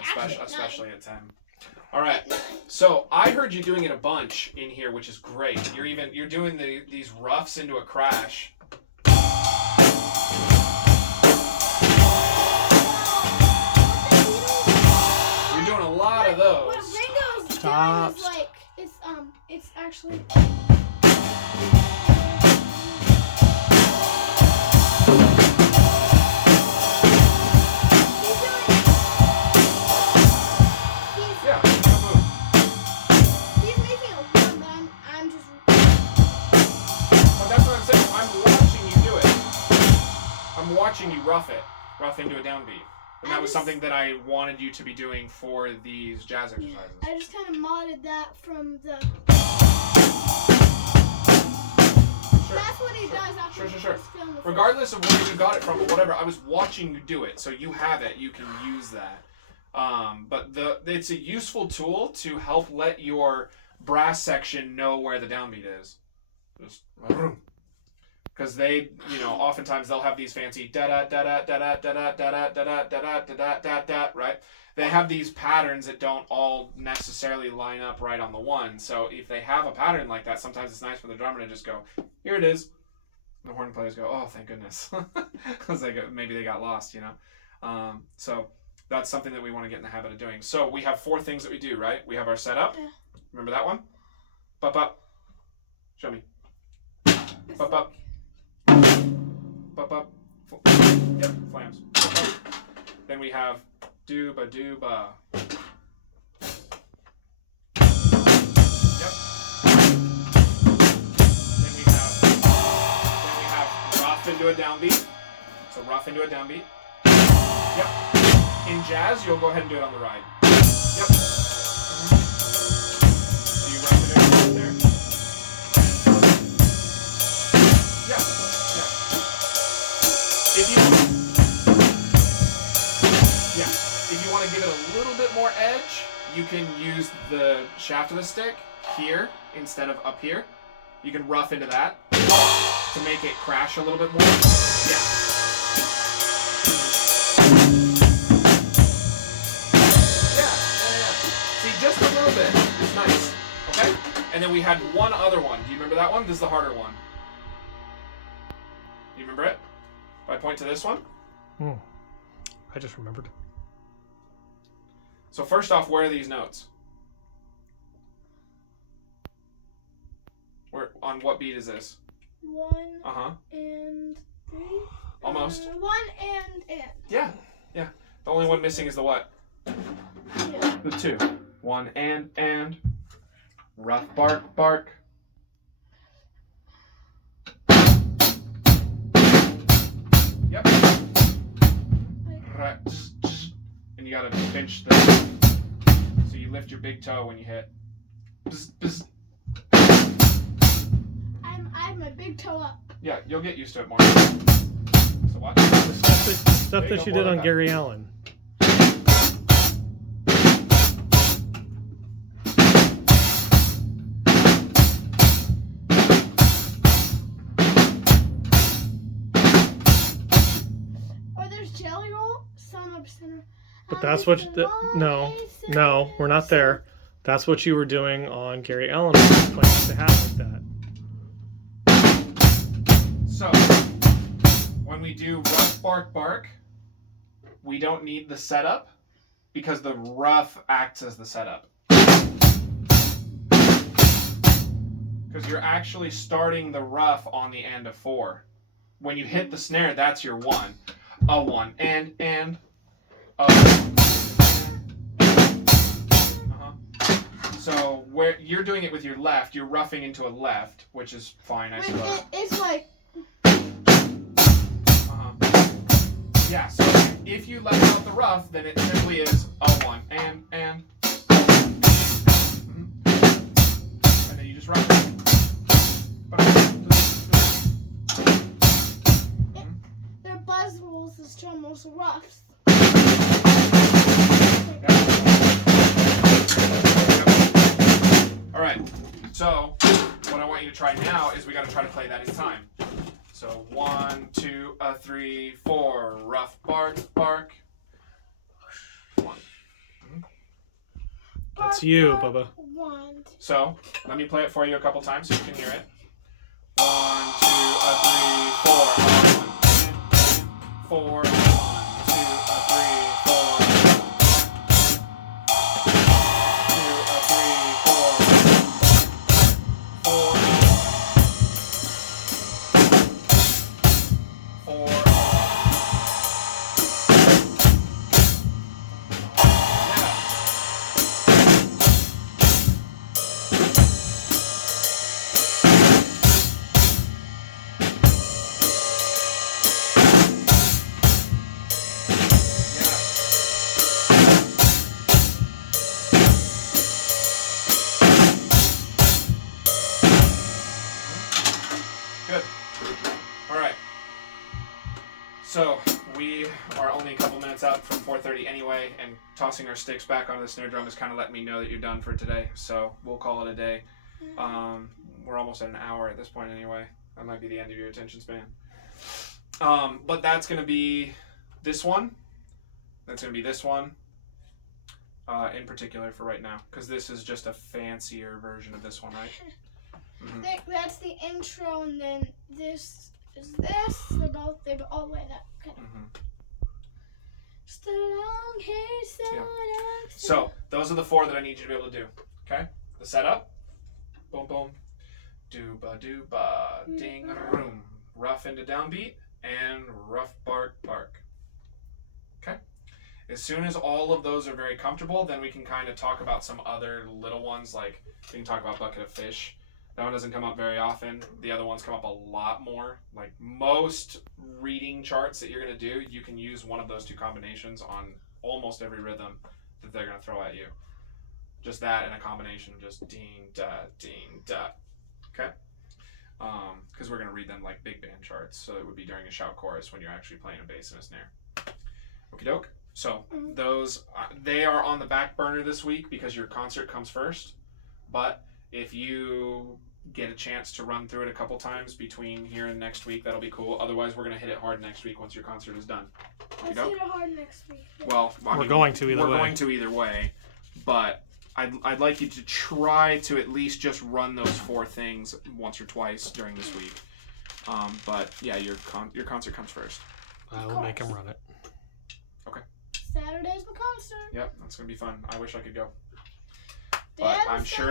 especially at 10. All right. So I heard you doing it a bunch in here, which is great. You're doing these roughs into a crash. You're doing a lot of those. What Ringo's Stops. doing is like it's actually. Watching you rough into a downbeat, and that was something that I wanted you to be doing for these jazz exercises. I just kind of modded that from the. Sure. That's what he does after Sure. Regardless of where you got it from or whatever, I was watching you do it, so you have it. You can use that. But it's a useful tool to help let your brass section know where the downbeat is. Just. Because they, oftentimes they'll have these fancy da da da da da da da da da da da da da da da, right? They have these patterns that don't all necessarily line up right on the one. So if they have a pattern like that, sometimes it's nice for the drummer to just go, here it is. The horn players go, oh, thank goodness, because maybe they got lost, So that's something that we want to get in the habit of doing. So we have 4 things that we do, right? We have our setup. Yeah. Remember that one? Up. Show me. Up. Up. Yep, flams. Up. Then we have dooba. Yep. Then we have rough into a downbeat. So rough into a downbeat. Yep. In jazz, you'll go ahead and do it on the ride. Yep. So you rough it in there. If you want to give it a little bit more edge, you can use the shaft of the stick here instead of up here. You can rough into that to make it crash a little bit more. Yeah. See, just a little bit. It's nice. Okay? And then we had one other one. Do you remember that one? This is the harder one. Do you remember it? If I point to this one? I just remembered. So first off, where are these notes? On what beat is this? 1 and 3. Almost. 1 and. Yeah. The only one missing is the what? Yeah. The 2. 1 and. Rough bark. Yep. Right. And you gotta pinch so you lift your big toe when you hit. Bzz. I have my big toe up. Yeah, you'll get used to it more. So watch. The stuff that you did on Gary Allan. Or there's Jelly Roll, Son. But that's what. No, we're not there. That's what you were doing on Gary Allan. Playing to have like that. So when we do rough bark, we don't need the setup because the rough acts as the setup. Because you're actually starting the rough on the end of 4. When you hit the snare, that's your 1. A 1 and a 1. So where you're doing it with your left, you're roughing into a left, which is fine, I suppose. It's like. Yeah, so if you let out the rough, then it simply is a 1 and. And then you just rough it. They're buzz rolls, the strummels, roughs. Alright, so what I want you to try now is we got to try to play that in time. So 1, 2, 3, 4, rough bark. 1, That's you, Bubba. 1. So let me play it for you a couple times so you can hear it. 1, 2, 3, 4. 4. 1, 2, 3, 4. Good. All right. So we are only a couple minutes out from 4:30 anyway, and tossing our sticks back onto the snare drum is kind of letting me know that you're done for today. So we'll call it a day. We're almost at an hour at this point anyway. That might be the end of your attention span. But that's going to be this one. That's going to be this one in particular for right now, because this is just a fancier version of this one, right? Mm-hmm. That's the intro, and then this is this. They're all lit up. Okay. Mm-hmm. Just a long hair, So those are the 4 that I need you to be able to do. Okay? The setup. Boom, boom. Dooba, dooba. Ding, room. Rough into downbeat. And rough bark, bark. Okay? As soon as all of those are very comfortable, then we can kind of talk about some other little ones. Like, we can talk about Bucket of Fish. That one doesn't come up very often. The other ones come up a lot more. Like, most reading charts that you're going to do, you can use one of those 2 combinations on almost every rhythm that they're going to throw at you. Just that and a combination of just ding, da, okay? Because we're going to read them like big band charts, so it would be during a shout chorus when you're actually playing a bass and a snare. Okie doke. So those, they are on the back burner this week because your concert comes first. But if you get a chance to run through it a couple times between here and next week, that'll be cool. Otherwise, we're going to hit it hard next week once your concert is done. Let's hit it hard next week. Well, we're going to either way. We're going to either way, but I'd like you to try to at least just run those 4 things once or twice during this week. But yeah, your concert comes first. I will make him run it. Okay. Saturday's the concert. Yep, that's going to be fun. I wish I could go. Dad, But I'm sure